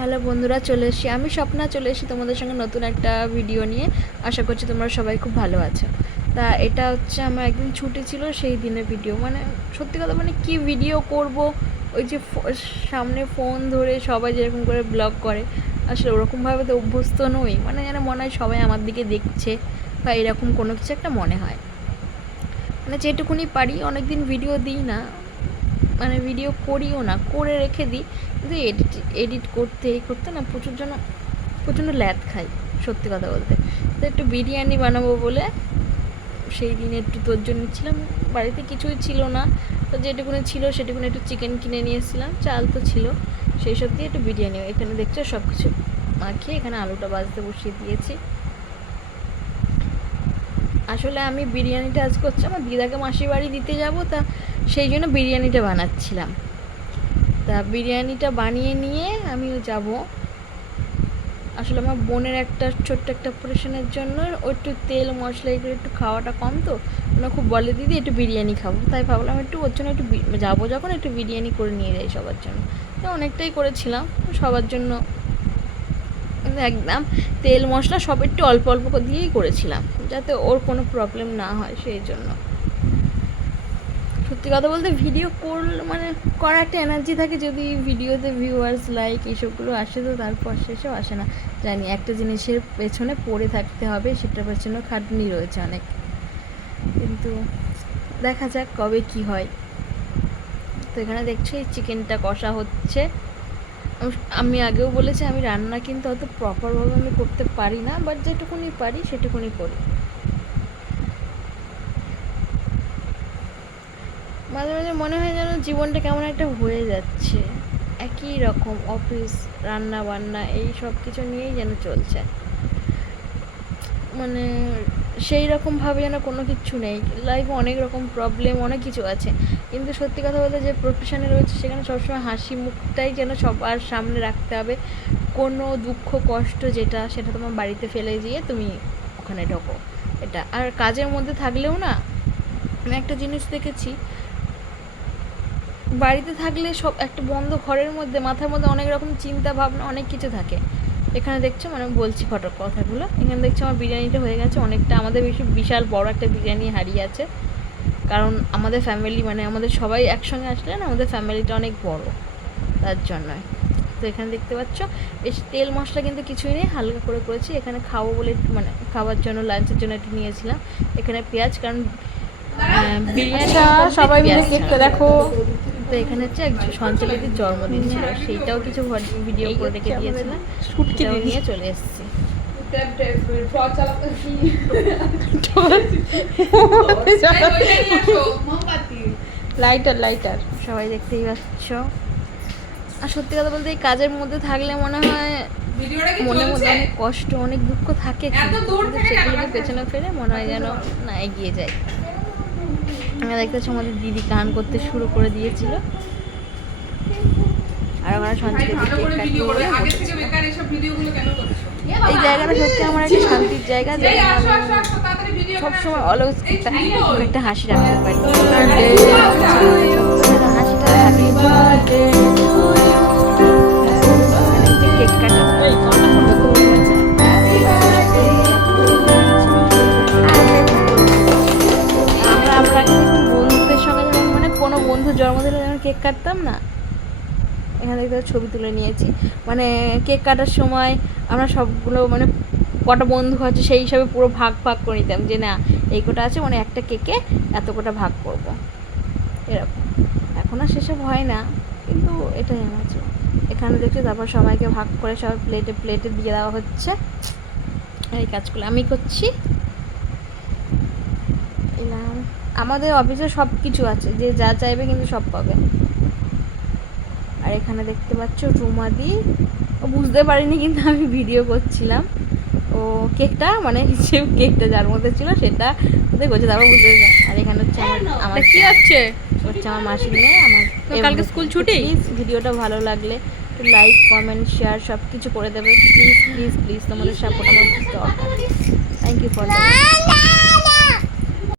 Hello বন্ধুরা, চলে এসেছি আমি স্বপ্না, চলে এসেছি তোমাদের সঙ্গে নতুন একটা ভিডিও নিয়ে। আশা করছি তোমরা সবাই খুব ভালো আছো। তা এটা হচ্ছে আমার একদিন ছুটি ছিল, সেই দিনের ভিডিও। মানে সত্যি কথা, মানে কি ভিডিও করব, ওই যে সামনে ফোন ধরে সবাই যেরকম করে ব্লগ করে, আসলে ওরকমভাবে তো অভ্যস্ত নই। মানে যেন মনে হয় সবাই আমার দিকে দেখছে বা এরকম কোনো কিছু একটা মনে হয়। মানে যেটুকুনি পারি, অনেক দিন ভিডিও দিই না, মানে ভিডিও করিও না, করে রেখে দিই। কিন্তু এডিট করতে না প্রচণ্ড ল্যাদ খাই, সত্যি কথা বলতে। তো একটু বিরিয়ানি বানাবো বলে সেই দিন একটু তোর জন্য ছিলাম, বাড়িতে কিছুই ছিল না, তো যেটুকুনি ছিল সেটুকুনি একটু চিকেন কিনে নিয়ে এসেছিলাম, চাল তো ছিল, সেই সব দিয়ে একটু বিরিয়ানি। এখানে দেখছো সব কিছু মাখিয়ে এখানে আলুটা ভাজতে বসিয়ে দিয়েছি। আসলে আমি বিরিয়ানিটা আজকে হচ্ছে আমার দিদাকে মাসির বাড়ি দিতে যাব, তা সেই জন্য বিরিয়ানিটা বানাচ্ছিলাম। তা বিরিয়ানিটা বানিয়ে নিয়ে আমিও যাব। আসলে আমার বোনের একটা ছোট্ট একটা অপারেশনের জন্য ও একটু তেল মশলা এগুলো একটু খাওয়াটা কম, তো ওরা খুব বলে দিদি একটু বিরিয়ানি খাবো, তাই ভাবলাম একটু ওর জন্য একটু যাবো যখন একটু বিরিয়ানি করে নিয়ে যাই সবার জন্য। তো অনেকটাই করেছিলাম সবার জন্য, একদম তেল মশলা সব একটু অল্প অল্প দিয়েই করেছিলাম, যাতে ওর কোনো প্রবলেম না হয় সেই জন্য। সত্যি কথা বলতে ভিডিও করলে মানে করার একটা এনার্জি থাকে, যদি ভিডিওতে ভিউয়ার্স লাইক এইসবগুলো আসে, তো তারপর সেসব আসে না। জানি একটা জিনিসের পেছনে পড়ে থাকতে হবে, সেটার পেছনে খাটনি রয়েছে অনেক, কিন্তু দেখা যাক কবে কি হয়। তো এখানে দেখছি এই চিকেনটা কষা হচ্ছে। আমি আগেও বলেছি আমি রান্না কিন্তু অত প্রপারভাবে আমি করতে পারি না, বাট যেটুকুনি পারি সেটুকুনি করি। মাঝে মাঝে মনে হয় যেন জীবনটা কেমন একটা হয়ে যাচ্ছে, একই রকম অফিস, রান্না বান্না, এই সব কিছু নিয়েই যেন চলছে। মানে সেই রকমভাবে যেন কোনো কিছু নেই লাইফে, অনেক রকম প্রবলেম, অনেক কিছু আছে, কিন্তু সত্যি কথা বলতে যে প্রফেশনে রয়েছে সেখানে সবসময় হাসি মুখটাই যেন সবার সামনে রাখতে হবে। কোনো দুঃখ কষ্ট সেটা তোমার বাড়িতে ফেলে দিয়ে তুমি ওখানে ঢোকো, এটা। আর কাজের মধ্যে থাকলেও না, আমি একটা জিনিস দেখেছি, বাড়িতে থাকলে সব একটা বন্ধ ঘরের মধ্যে মাথার মধ্যে অনেক রকম চিন্তা ভাবনা অনেক কিছু থাকে। এখানে দেখছো, মানে বলছি ফটোর কথাগুলো, এখানে দেখছো আমার বিরিয়ানিটা হয়ে গেছে অনেকটা, আমাদের বিশাল বড় একটা বিরিয়ানি হারিয়ে আছে, কারণ আমাদের ফ্যামিলি, মানে আমাদের সবাই একসঙ্গে আসলে না, আমাদের ফ্যামিলিটা অনেক বড়, তার জন্যই। তো এখানে দেখতে পাচ্ছ বেশি তেল মশলা কিন্তু কিছুই নেই, হালকা করে করেছি। এখানে খাবো বলে মানে খাবার জন্য, লাঞ্চের জন্য একটু নিয়েছিলাম এখানে পেঁয়াজ, কারণ বিরিয়ানি সবাই মিলে কেকটা দেখো। তো এখানে হচ্ছে এক সঞ্চালিতির জন্মদিন ছিল, সেইটাও কিছু ভিডিও করে রেখে দিয়েছিলাম, সেটাও নিয়ে চলে এসেছি। লাইটার সবাই দেখতেই পাচ্ছ। আর সত্যি কথা বলতে এই কাজের মধ্যে থাকলে মনে হয় মনের মধ্যে অনেক কষ্ট, অনেক দুঃখ থাকে, কিন্তু সেগুলোকে পেছনে ফেলে মনে হয় যেন না এগিয়ে যায়। দেখতেছি আমাদের দিদি গান করতে শুরু করে দিয়েছিল, আর আমরা সঞ্চিত এই জায়গাটা সত্যি আমার একটা শান্তির জায়গা, যেখানে আমি সবসময় অলওয়েজ একটা হাসি রাখতে পারি, হাসিটা থাকে। কেক কাটা আমরা বন্ধুদের সঙ্গে যখন, মানে কোনো বন্ধুর জন্মদিনে যখন কেক কাটতাম না, এখানে দেখতে ছবি তুলে নিয়েছি। মানে কেক কাটার সময় আমরা সবগুলো, মানে কটা বন্ধু আছে সেই হিসাবে পুরো ভাগ করে নিতাম, যে না এই কটা আছে, মানে একটা কেকে এত কটা ভাগ করব, এরকম। এখন আর সেসব হয় না, কিন্তু এটাই আছে। এখানে দেখছি তারপর সবাইকে ভাগ করে সবাই প্লেটে দিয়ে দেওয়া হচ্ছে। এই কাজগুলো আমি করছি। আমাদের অফিসে সব কিছু আছে, যে যা চাইবে কিন্তু সব পাবে। আর এখানে দেখতে পাচ্ছ রুমাদি, ও বুঝতে পারিনি কিন্তু আমি ভিডিও করছিলাম, ও কেকটা মানে কেকটা যার মধ্যে ছিল সেটা ওদের করছে, তারপর বুঝতে পারছি। আর এখানে হচ্ছে আমার কি হচ্ছে আমার মাসির মেয়ে, আমার কালকে স্কুল ছুটি। প্লিজ ভিডিওটা ভালো লাগলে লাইক কমেন্ট শেয়ার সব কিছু করে দেবে, প্লিজ প্লিজ প্লিজ, তোমাদের সাপোর্ট আমার খুব দরকার। Thank you for